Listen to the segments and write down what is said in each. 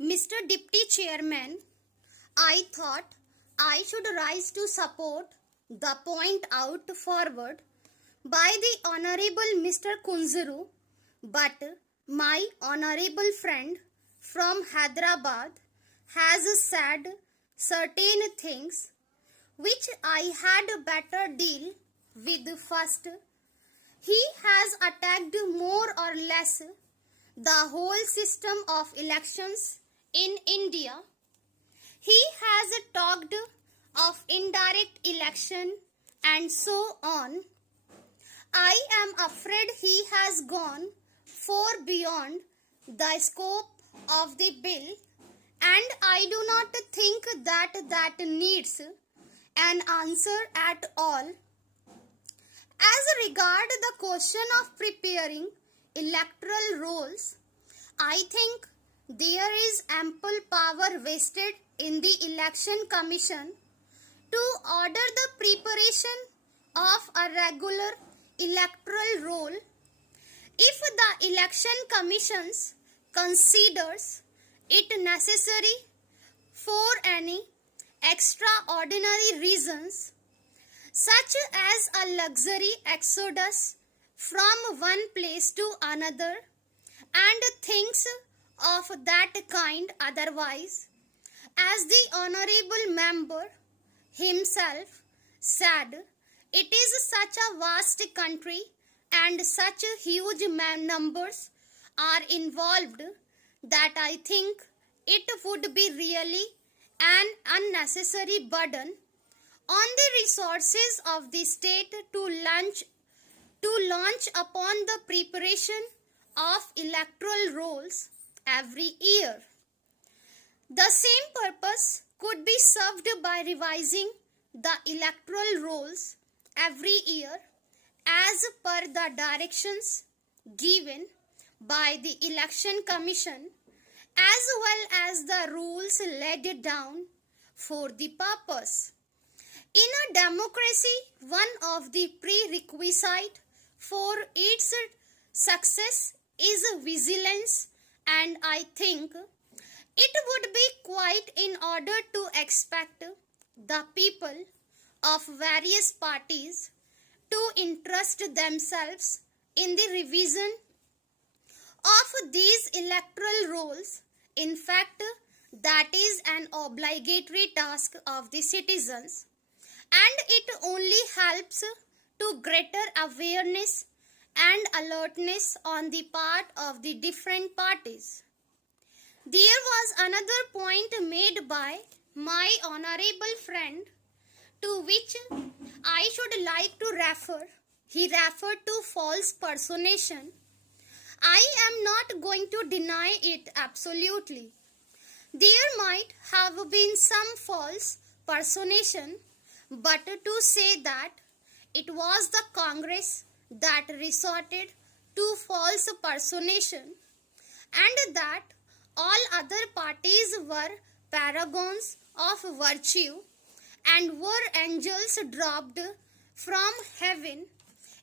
Mr. Deputy Chairman, I thought I should rise to support the point out forward by the Honorable Mr. Kunzuru, but my honorable friend from Hyderabad has said certain things which I had better deal with first. He has attacked more or less the whole system of elections in India. He has talked of indirect election and so on. I am afraid he has gone far beyond the scope of the bill, and I do not think that needs an answer at all. As regard the question of preparing electoral rolls, I think there is ample power vested in the Election Commission to order the preparation of a regular electoral roll. If the Election Commission considers it necessary for any extraordinary reasons, such as a luxury exodus from one place to another and things of that kind otherwise, as the honorable member himself said, it is such a vast country and such huge numbers are involved that I think it would be really an unnecessary burden on the resources of the state to launch upon the preparation of electoral rolls every year. The same purpose could be served by revising the electoral rolls every year as per the directions given by the Election Commission, as well as the rules laid down for the purpose. In a democracy, one of the prerequisites for its success is vigilance, and I think it would be quite in order to expect the people of various parties to interest themselves in the revision of these electoral rolls. In fact, that is an obligatory task of the citizens, and it only helps to greater awareness and alertness on the part of the different parties. There was another point made by my honorable friend to which I should like to refer. He referred to false personation. I am not going to deny it absolutely. There might have been some false personation, but to say that it was the Congress that resorted to false personation and that all other parties were paragons of virtue and were angels dropped from heaven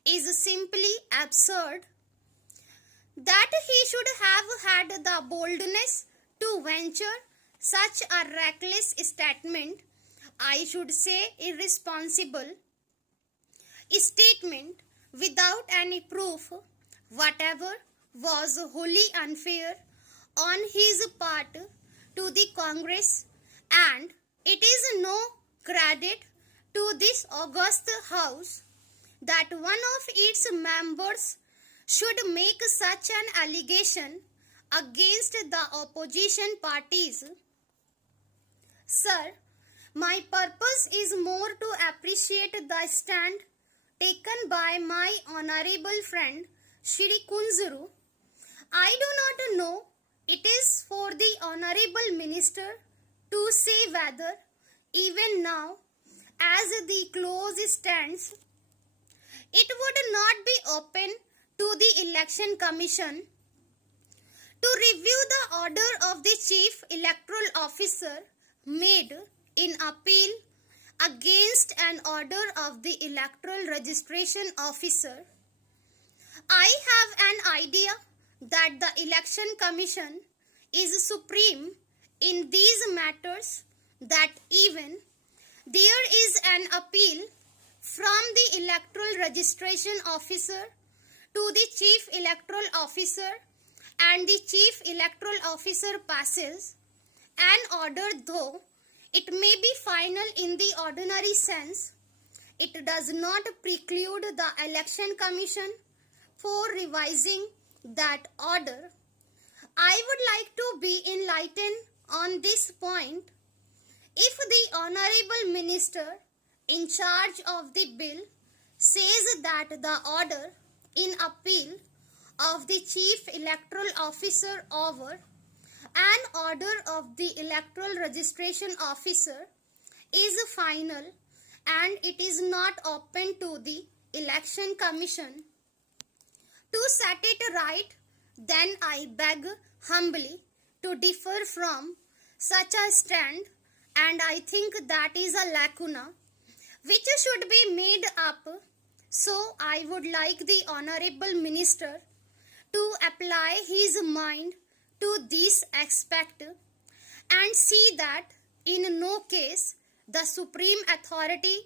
is simply absurd. That he should have had the boldness to venture such a reckless statement, I should say irresponsible statement, without any proof whatever, was wholly unfair on his part to the Congress, and it is no credit to this august house that one of its members should make such an allegation against the opposition parties. Sir, my purpose is more to appreciate the stand taken by my honorable friend Shri Kunzuru. I do not know, it is for the honorable minister to say whether even now, as the clause stands, it would not be open to the Election Commission to review the order of the Chief Electoral Officer made in appeal against an order of the Electoral Registration Officer. I have an idea that the Election Commission is supreme in these matters that even there is an appeal from the electoral registration officer to the chief electoral officer and the chief electoral officer passes an order, though it may be final in the ordinary sense, it does not preclude the election commission for revising that order. I would like to be enlightened on this point. If the honorable minister in charge of the bill says that the order in appeal of the chief electoral officer over an order of the electoral registration officer is final and it is not open to the election commission to set it right, then I beg humbly to differ from such a stand, and I think that is a lacuna which should be made up. So I would like the honorable minister to apply his mind to this aspect and see that in no case the supreme authority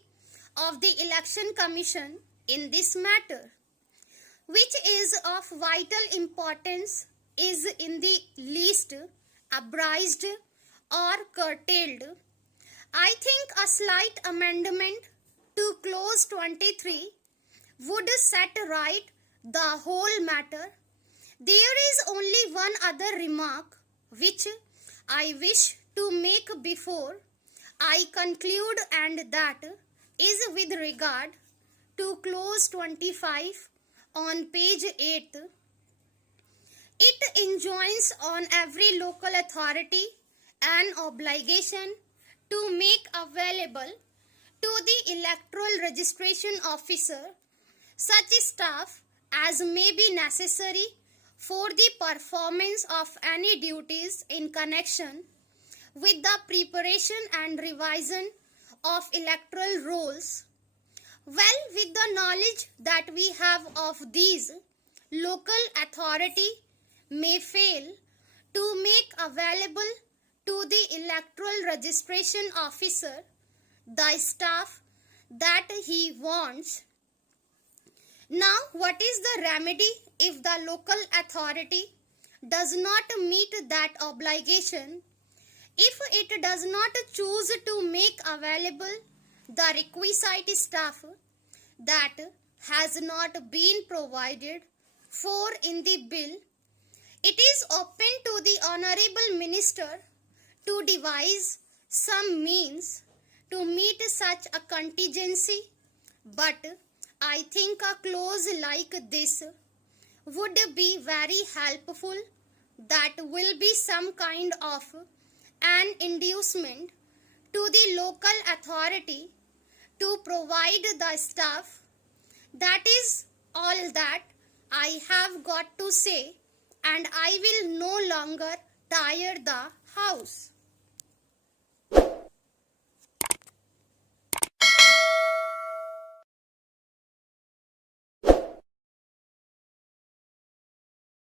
of the election commission in this matter, which is of vital importance, is in the least abridged or curtailed. I think a slight amendment to clause 23 would set right the whole matter. There is only one other remark which I wish to make before I conclude, and that is with regard to clause 25 on page 8. It enjoins on every local authority an obligation to make available to the electoral registration officer such staff as may be necessary for the performance of any duties in connection with the preparation and revision of electoral rolls. Well, with the knowledge that we have of these, local authority may fail to make available to the electoral registration officer the staff that he wants. Now, what is the remedy if the local authority does not meet that obligation? If it does not choose to make available the requisite staff that has not been provided for in the bill, it is open to the honorable minister to devise some means to meet such a contingency, but I think a clause like this would be very helpful. That will be some kind of an inducement to the local authority to provide the staff. That is all that I have got to say, and I will no longer tire the house.